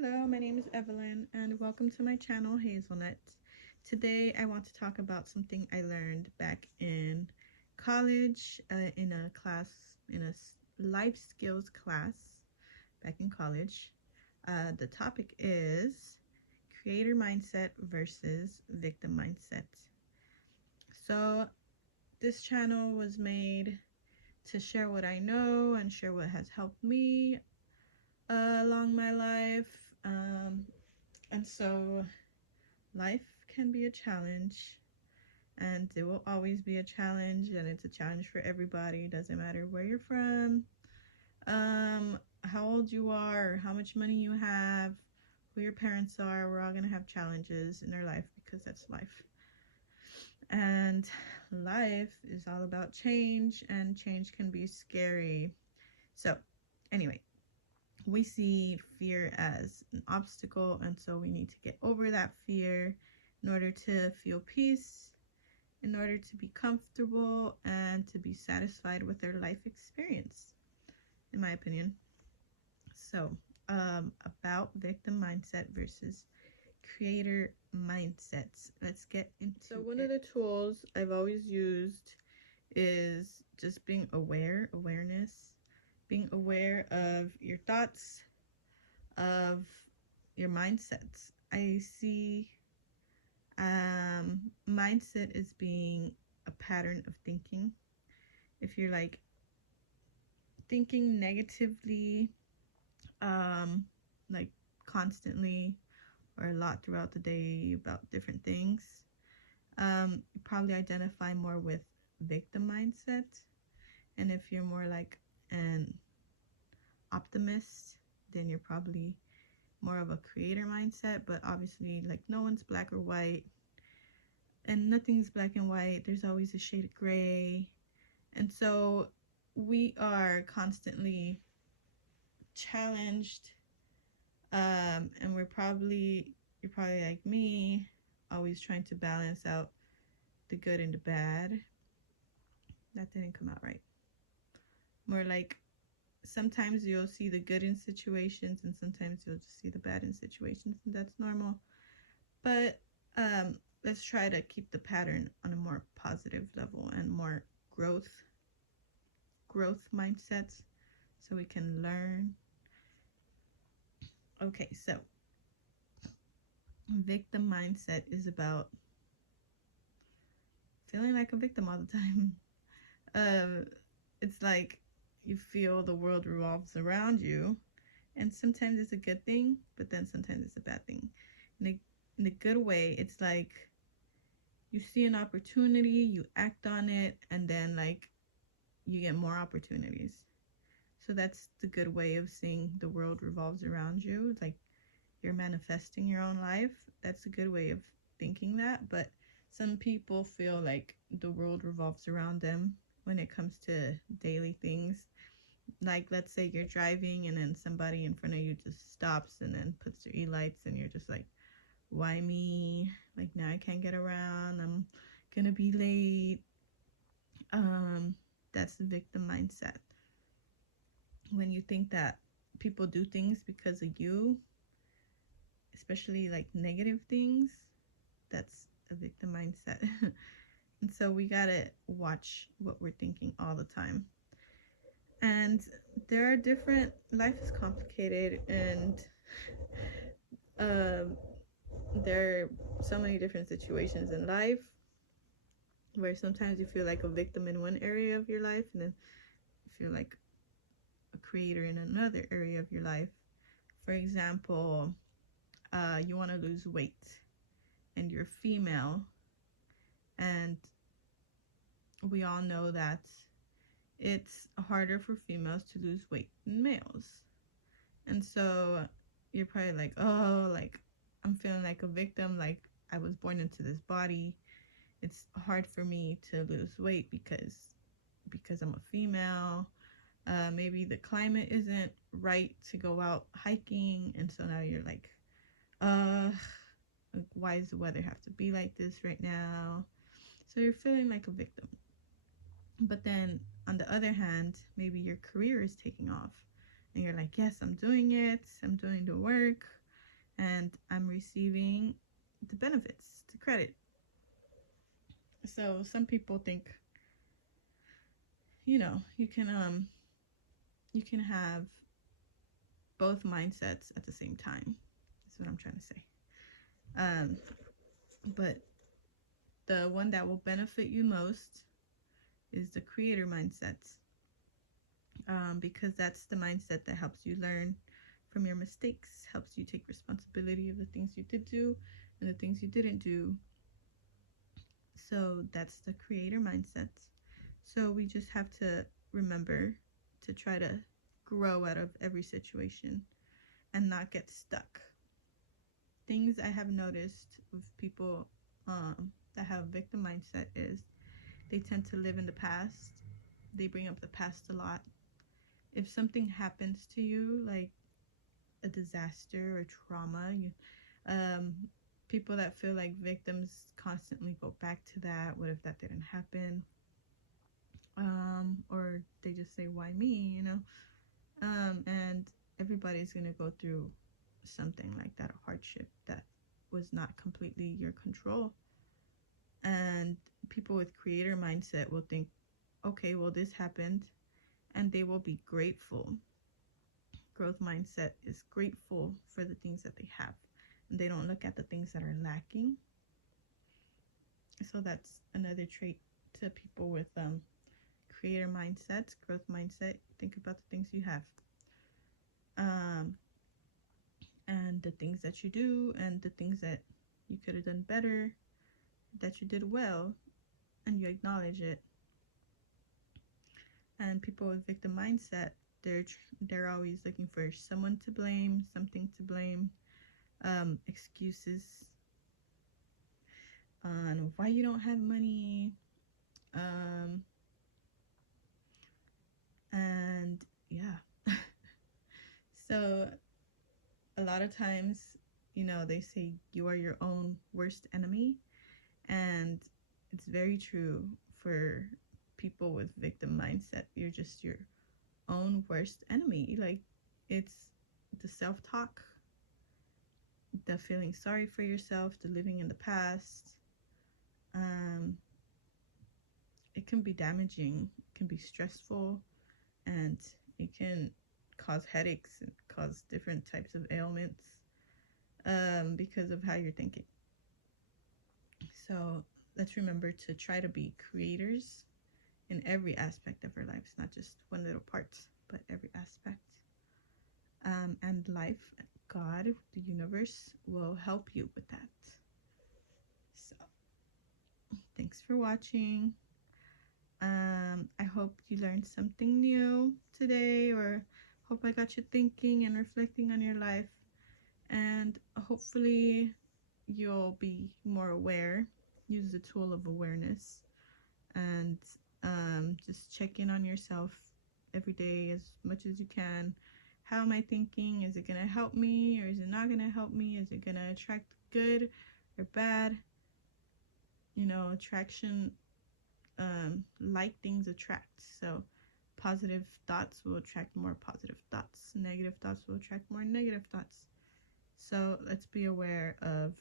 Hello, my name is Evelyn and welcome to my channel Hazelnut. Today I want to talk about something I learned back in college in a class, in a life skills class back in college. The topic is creator mindset versus victim mindset. So this channel was made to share what I know and share what has helped me along my life. And so life can be a challenge, and it will always be a challenge, and it's a challenge for everybody. It doesn't matter where you're from, how old you are, or how much money you have, who your parents are. We're all gonna have challenges in our life because that's life. And life is all about change, and change can be scary. So anyway, we see fear as an obstacle, and so we need to get over that fear in order to feel peace, in order to be comfortable, and to be satisfied with their life experience, in my opinion. So, about victim mindset versus creator mindsets. Let's get into it. So one of the tools I've always used is just being awareness, being aware of your thoughts, of your mindsets. I see mindset as being a pattern of thinking. If you're like thinking negatively, like constantly or a lot throughout the day about different things, you probably identify more with victim mindset. And if you're more like an optimist, then you're probably more of a creator mindset. But obviously, like, no one's black or white, and nothing's black and white. There's always a shade of gray. And so we are constantly challenged, and you're probably like me, always trying to balance out the good and the bad. That didn't come out right. More like, sometimes you'll see the good in situations, and sometimes you'll just see the bad in situations, and that's normal. But let's try to keep the pattern on a more positive level and more growth mindsets, so we can learn. Okay, so victim mindset is about feeling like a victim all the time. It's like you feel the world revolves around you, and sometimes it's a good thing, but then sometimes it's a bad thing. In a good way, it's like you see an opportunity, you act on it, and then like you get more opportunities. So that's the good way of seeing the world revolves around you. It's like you're manifesting your own life. That's a good way of thinking that. But some people feel like the world revolves around them when it comes to daily things. Like, let's say you're driving and then somebody in front of you just stops and then puts their e-lights, and you're just like, why me? Like, now I can't get around. I'm gonna be late. That's the victim mindset. When you think that people do things because of you, especially like negative things, that's a victim mindset. And so we gotta watch what we're thinking all the time. And there are different, life is complicated, and there are so many different situations in life where sometimes you feel like a victim in one area of your life, and then you feel like a creator in another area of your life. For example, you want to lose weight and you're female, and we all know that it's harder for females to lose weight than males. And so you're probably like, oh, like, I'm feeling like a victim, like I was born into this body. It's hard for me to lose weight because I'm a female. Maybe the climate isn't right to go out hiking, and so now you're like, why does the weather have to be like this right now? So you're feeling like a victim. But then on the other hand, maybe your career is taking off, and you're like, yes, I'm doing it, I'm doing the work, and I'm receiving the benefits, the credit. So some people think, you know, you can have both mindsets at the same time. That's what I'm trying to say. Um, but the one that will benefit you most is the creator mindset, because that's the mindset that helps you learn from your mistakes, helps you take responsibility of the things you did do and the things you didn't do. So that's the creator mindset. So we just have to remember to try to grow out of every situation and not get stuck. Things I have noticed with people that have victim mindset is they tend to live in the past. They bring up the past a lot. If something happens to you, like a disaster or trauma, people that feel like victims constantly go back to that. What if that didn't happen? Or they just say, why me, and everybody's going to go through something like that, a hardship that was not completely your control. And people with creator mindset will think, okay, well, this happened, and they will be grateful. Growth mindset is grateful for the things that they have, and they don't look at the things that are lacking. So that's another trait to people with creator mindsets, growth mindset. Think about the things you have, and the things that you do, and the things that you could have done better, that you did well, and you acknowledge it. And people with victim mindset, they're always looking for someone to blame, something to blame, excuses on why you don't have money, and yeah. So a lot of times, they say you are your own worst enemy, and it's very true for people with victim mindset. You're just your own worst enemy. Like, it's the self-talk, the feeling sorry for yourself, the living in the past. It can be damaging, it can be stressful, and it can cause headaches and cause different types of ailments because of how you're thinking. So let's remember to try to be creators in every aspect of our lives, not just one little part, but every aspect. And life, God, the universe will help you with that. So thanks for watching. I hope you learned something new today, or hope I got you thinking and reflecting on your life, and hopefully you'll be more aware. Use the tool of awareness, and just check in on yourself every day as much as you can. How am I thinking? Is it going to help me, or is it not going to help me? Is it going to attract good or bad? Attraction, like things attract. So positive thoughts will attract more positive thoughts. Negative thoughts will attract more negative thoughts. So let's be aware of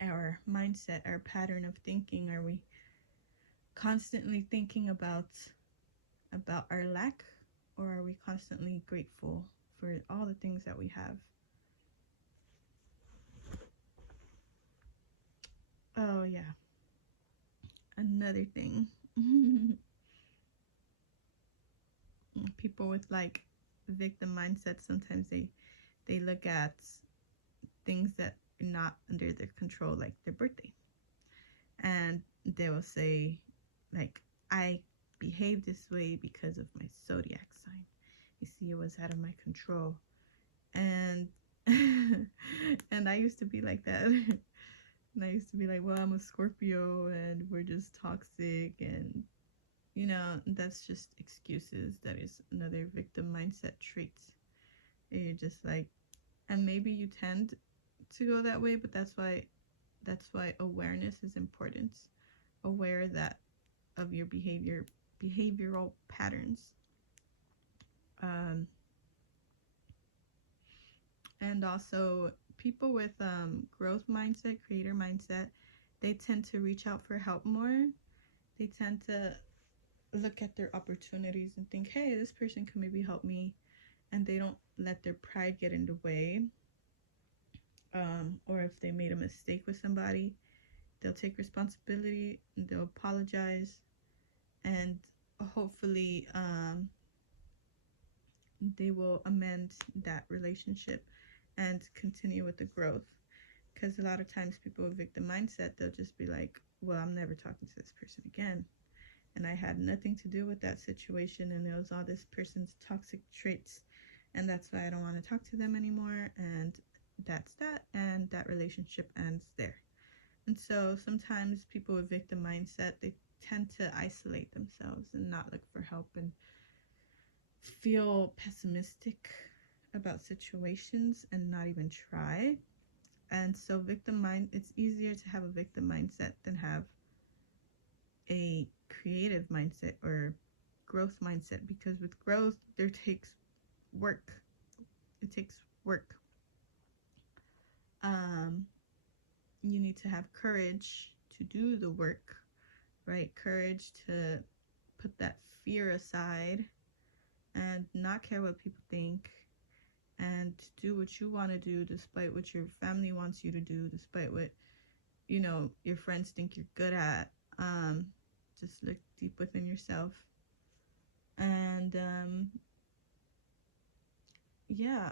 our mindset, our pattern of thinking. Are we constantly thinking about our lack, or are we constantly grateful for all the things that we have? Oh yeah, another thing. People with like victim mindset, sometimes they look at things that are not under their control, like their birthday, and they will say, like, I behave this way because of my zodiac sign. You see, it was out of my control. And and I used to be like that. And I used to be like, well, I'm a Scorpio and we're just toxic, and that's just excuses. That is another victim mindset trait. You're just like, and maybe you tend to go that way, but that's why awareness is important. Aware that of your behavioral patterns. And And also people with growth mindset, creator mindset, they tend to reach out for help more. They tend to look at their opportunities and think, hey, this person can maybe help me, and they don't let their pride get in the way. Or if they made a mistake with somebody, they'll take responsibility and they'll apologize, and hopefully they will amend that relationship and continue with the growth. Because a lot of times people with victim mindset, they'll just be like, well, I'm never talking to this person again, and I had nothing to do with that situation, and it was all this person's toxic traits, and that's why I don't want to talk to them anymore, and that's that, and that relationship ends there. And so sometimes people with victim mindset, they tend to isolate themselves and not look for help and feel pessimistic about situations and not even try. And so it's easier to have a victim mindset than have a creative mindset or growth mindset, because with growth there takes work. It takes work. You need to have courage to do the work, right? Courage to put that fear aside and not care what people think, and do what you want to do despite what your family wants you to do, despite what your friends think you're good at. Just look deep within yourself. And yeah.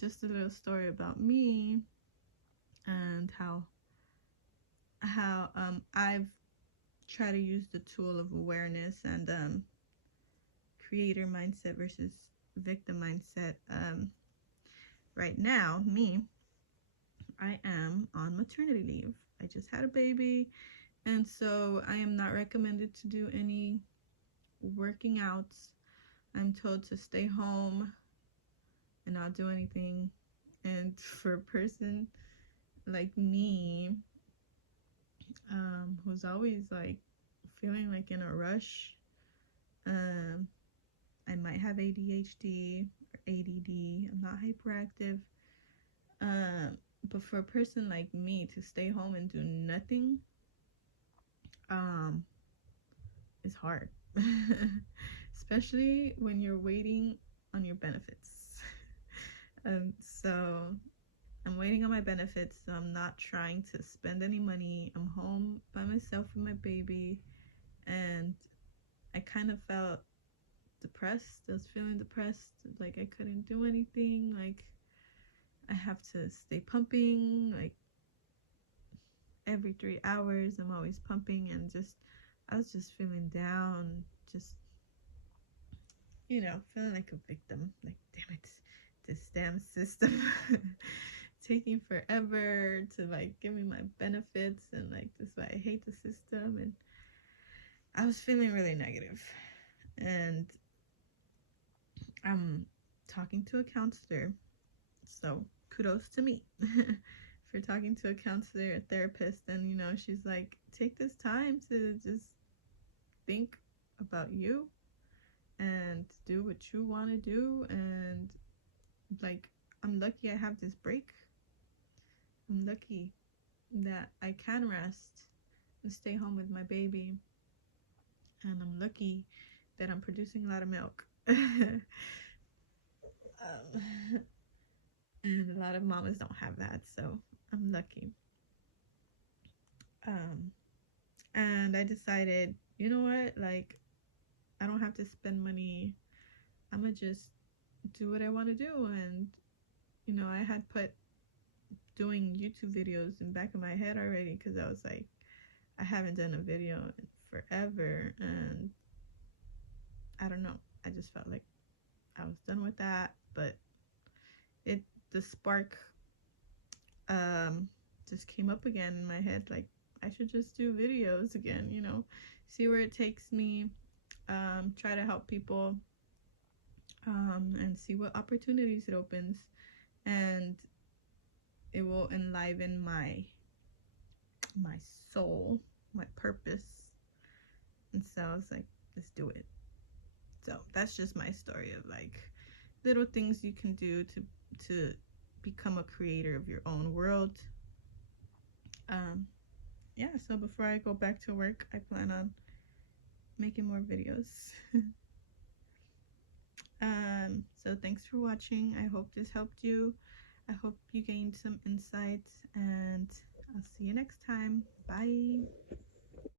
Just a little story about me and how I've tried to use the tool of awareness and creator mindset versus victim mindset. Right now, I am on maternity leave. I just had a baby, and so I am not recommended to do any working out. I'm told to stay home and not do anything. And for a person like me, who's always like feeling like in a rush, I might have ADHD or ADD. I'm not hyperactive. But for a person like me to stay home and do nothing, is hard. Especially when you're waiting on your benefits. So I'm waiting on my benefits, so I'm not trying to spend any money. I'm home by myself with my baby, and I kind of felt depressed. I was feeling depressed, like I couldn't do anything, like I have to stay pumping, like every 3 hours I'm always pumping, and I was just feeling down, just feeling like a victim, like damn it, this damn system taking forever to like give me my benefits, and like that's why I hate the system. And I was feeling really negative, and I'm talking to a counselor, so kudos to me for talking to a counselor, a therapist. And she's like, take this time to just think about you and do what you want to do. And like, I'm lucky I have this break. I'm lucky that I can rest and stay home with my baby, and I'm lucky that I'm producing a lot of milk. And a lot of mamas don't have that, so I'm lucky. And I decided, you know what, like, I don't have to spend money. I'm gonna just do what I want to do. And I had put doing YouTube videos in the back of my head already, because I was like, I haven't done a video in forever, and I don't know, I just felt like I was done with that. But the spark just came up again in my head, like I should just do videos again, see where it takes me, try to help people, and see what opportunities it opens, and it will enliven my soul, my purpose. And so I was like, let's do it. So that's just my story of like little things you can do to become a creator of your own world. Yeah, so before I go back to work, I plan on making more videos. So thanks for watching. I hope this helped you. I hope you gained some insights, and I'll see you next time. Bye.